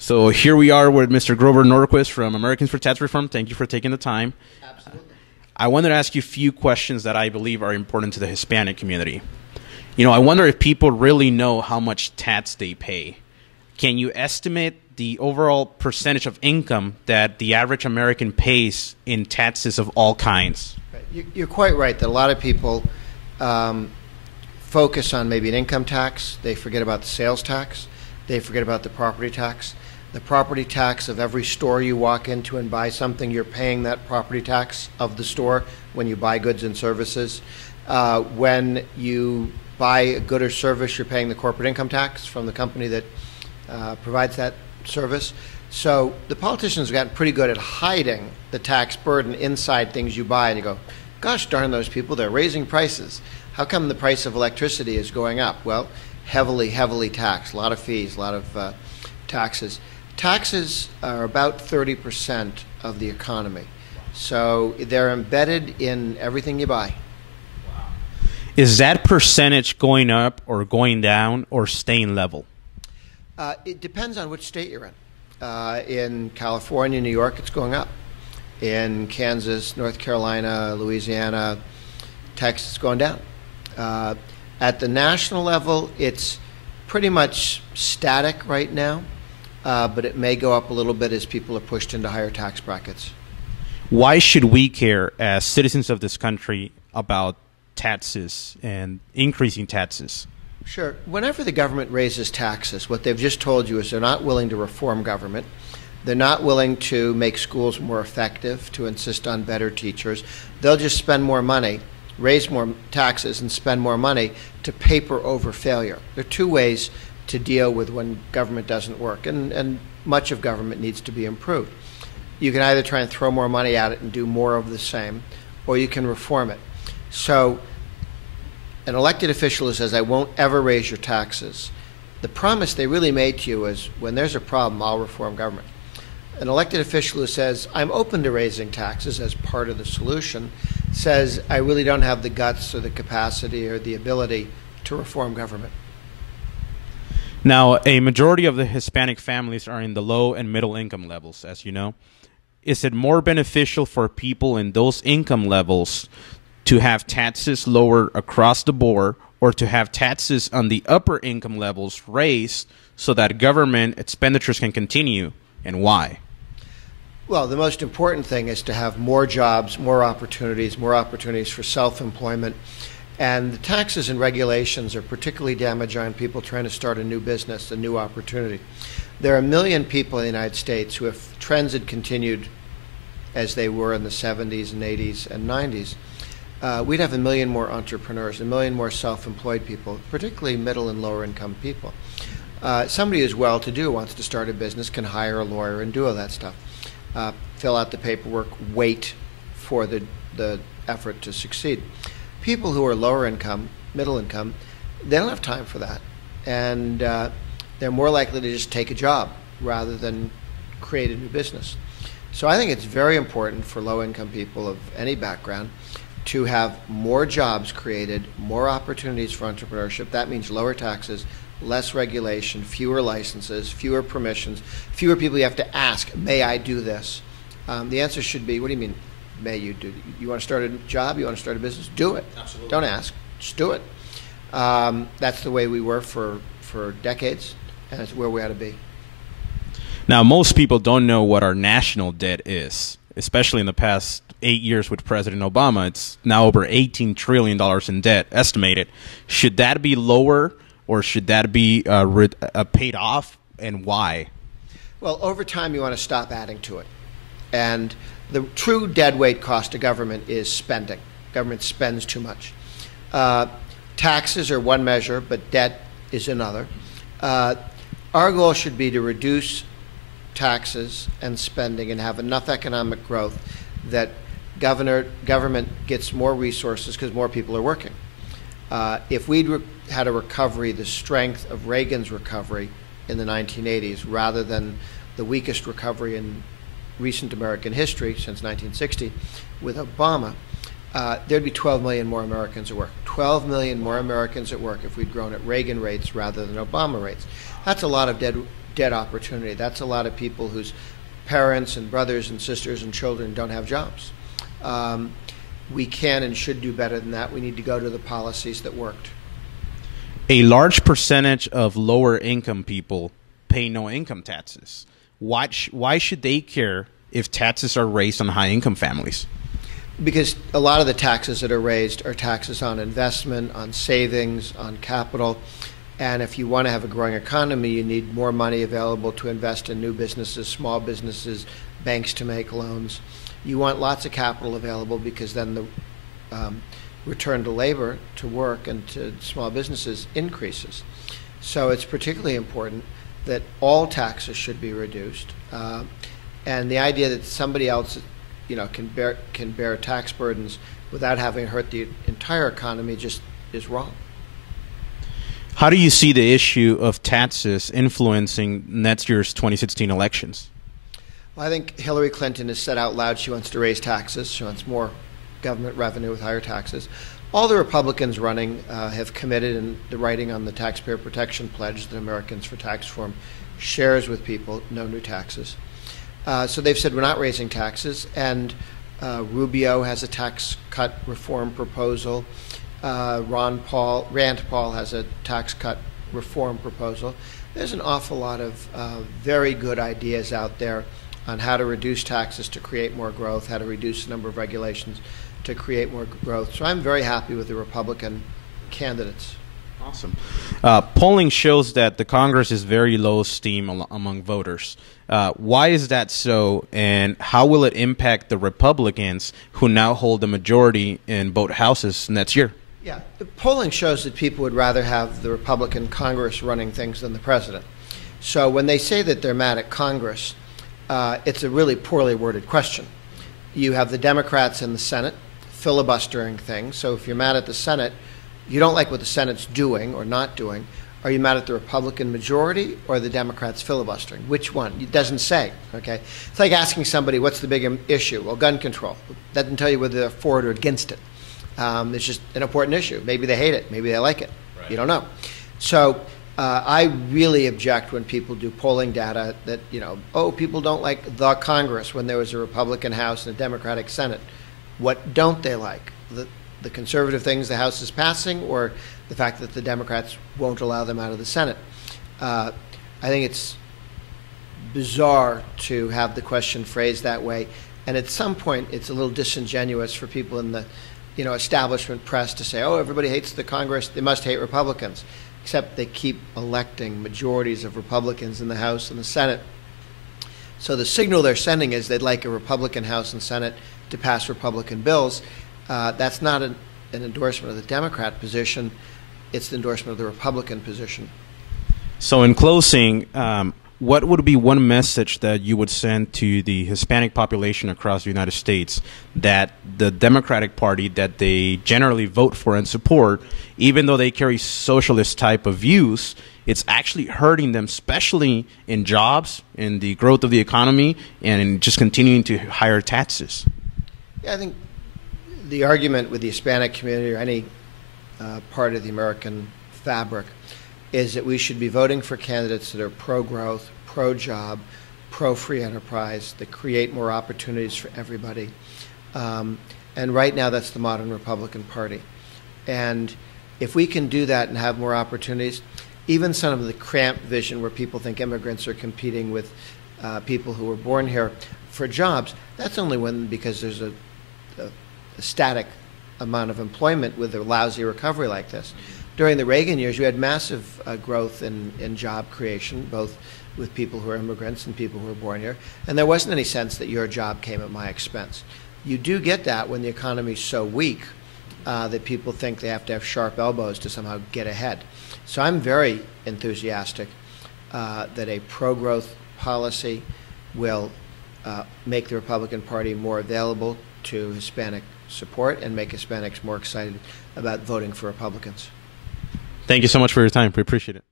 So here we are with Mr. Grover Norquist from Americans for Tax Reform. Thank you for taking the time. Absolutely. I wanted to ask you a few questions that I believe are important to the Hispanic community. I wonder if people really know how much tax they pay. Can you estimate the overall percentage of income that the average American pays in taxes of all kinds? You're quite right that a lot of people focus on maybe an income tax. They forget about the sales tax. They forget about the property tax. The property tax of every store you walk into and buy something, you're paying that property tax of the store when you buy goods and services. When you buy a good or service, you're paying the corporate income tax from the company that provides that service. So the politicians have gotten pretty good at hiding the tax burden inside things you buy, and you go, gosh darn those people, they're raising prices. How come the price of electricity is going up? Well, heavily taxed, a lot of fees, a lot of taxes. Taxes are about 30% of the economy. So they're embedded in everything you buy. Is that percentage going up or going down or staying level? It depends on which state you're in. In California, New York, it's going up. In Kansas, North Carolina, Louisiana, Texas, it's going down. At the national level, it's pretty much static right now, but it may go up a little bit as people are pushed into higher tax brackets. Why should we care as citizens of this country about taxes and increasing taxes? Sure. Whenever the government raises taxes, what they've just told you is they're not willing to reform government. They're not willing to make schools more effective, to insist on better teachers. They'll just spend more money, raise more taxes, and spend more money to paper over failure. There are two ways to deal with when government doesn't work, and much of government needs to be improved. You can either try and throw more money at it and do more of the same, or you can reform it. So an elected official who says, I won't ever raise your taxes, the promise they really made to you is, when there's a problem, I'll reform government. An elected official who says, I'm open to raising taxes as part of the solution, says, I really don't have the guts or the capacity or the ability to reform government. Now, a majority of the Hispanic families are in the low and middle income levels, as you know. Is it more beneficial for people in those income levels to have taxes lowered across the board, or to have taxes on the upper income levels raised so that government expenditures can continue, and why? Well, the most important thing is to have more jobs, more opportunities for self-employment. And the taxes and regulations are particularly damaging on people trying to start a new business, a new opportunity. There are 1 million people in the United States who, if trends had continued as they were in the 70s and 80s and 90s, we'd have 1 million more entrepreneurs, 1 million more self-employed people, particularly middle and lower income people. Somebody who's well-to-do, wants to start a business, can hire a lawyer and do all that stuff. Fill out the paperwork, wait for the effort to succeed. People who are lower income, middle income, they don't have time for that. And they're more likely to just take a job rather than create a new business. So I think it's very important for low-income people of any background to have more jobs created, more opportunities for entrepreneurship. That means lower taxes, less regulation, fewer licenses, fewer permissions, fewer people you have to ask, may I do this? The answer should be, what do you mean, may you do? You want to start a job? You want to start a business? Do it. Absolutely. Don't ask. Just do it. That's the way we were for decades, and it's where we ought to be. Now, most people don't know what our national debt is, especially in the past 8 years with President Obama. It's now over $18 trillion in debt, estimated. Should that be lower, or should that be paid off, and why? Well, over time, you want to stop adding to it. And the true deadweight cost to government is spending. Government spends too much. Taxes are one measure, but debt is another. Our goal should be to reduce taxes and spending and have enough economic growth that government gets more resources because more people are working. If we'd had a recovery, the strength of Reagan's recovery in the 1980s, rather than the weakest recovery in recent American history since 1960 with Obama, there'd be 12 million more Americans at work. 12 million more Americans at work if we'd grown at Reagan rates rather than Obama rates. That's a lot of dead opportunity. That's a lot of people whose parents and brothers and sisters and children don't have jobs. We can and should do better than that. We need to go to the policies that worked. A large percentage of lower income people pay no income taxes. Why should they care if taxes are raised on high income families? Because a lot of the taxes that are raised are taxes on investment, on savings, on capital. And if you want to have a growing economy, you need more money available to invest in new businesses, small businesses, banks to make loans. You want lots of capital available because then the return to labor, to work, and to small businesses increases. So it's particularly important that all taxes should be reduced. And the idea that somebody else can bear tax burdens without having hurt the entire economy just is wrong. How do you see the issue of taxes influencing next year's 2016 elections? Well, I think Hillary Clinton has said out loud she wants to raise taxes. She wants more government revenue with higher taxes. All the Republicans running have committed in the writing on the Taxpayer Protection Pledge that Americans for Tax Reform shares with people, no new taxes. So they've said we're not raising taxes, and Rubio has a tax cut reform proposal. Rand Paul has a tax cut reform proposal. There's an awful lot of very good ideas out there on how to reduce taxes to create more growth, how to reduce the number of regulations to create more growth. So I'm very happy with the Republican candidates. Awesome. Polling shows that the Congress is very low esteem among voters. Why is that so, and how will it impact the Republicans who now hold the majority in both houses next year? Yeah, the polling shows that people would rather have the Republican Congress running things than the president. So when they say that they're mad at Congress, it's a really poorly worded question. You have the Democrats in the Senate filibustering things. So if you're mad at the Senate, you don't like what the Senate's doing or not doing. Are you mad at the Republican majority or the Democrats filibustering? Which one? It doesn't say, okay? It's like asking somebody, what's the big issue? Well, gun control. That doesn't tell you whether they're for it or against it. It's just an important issue. Maybe they hate it. Maybe they like it. Right. You don't know. So I really object when people do polling data that, people don't like the Congress when there was a Republican House and a Democratic Senate. What don't they like? The conservative things the House is passing, or the fact that the Democrats won't allow them out of the Senate? I think it's bizarre to have the question phrased that way. And at some point, it's a little disingenuous for people in the establishment press to say, oh, everybody hates the Congress, they must hate Republicans. Except they keep electing majorities of Republicans in the House and the Senate. So the signal they're sending is they'd like a Republican House and Senate to pass Republican bills. That's not an endorsement of the Democrat position. It's the endorsement of the Republican position. So in closing, what would be one message that you would send to the Hispanic population across the United States that the Democratic Party that they generally vote for and support, even though they carry socialist type of views, it's actually hurting them, especially in jobs, in the growth of the economy, and in just continuing to higher taxes? Yeah, I think the argument with the Hispanic community or any part of the American fabric is that we should be voting for candidates that are pro-growth, pro-job, pro-free enterprise, that create more opportunities for everybody. And right now, that's the modern Republican Party. And if we can do that and have more opportunities, even some of the cramped vision where people think immigrants are competing with people who were born here for jobs, that's only because there's a static amount of employment with a lousy recovery like this. During the Reagan years, you had massive growth in job creation, both with people who are immigrants and people who are born here, and there wasn't any sense that your job came at my expense. You do get that when the economy is so weak that people think they have to have sharp elbows to somehow get ahead. So I'm very enthusiastic that a pro-growth policy will make the Republican Party more available to Hispanic support and make Hispanics more excited about voting for Republicans. Thank you so much for your time. We appreciate it.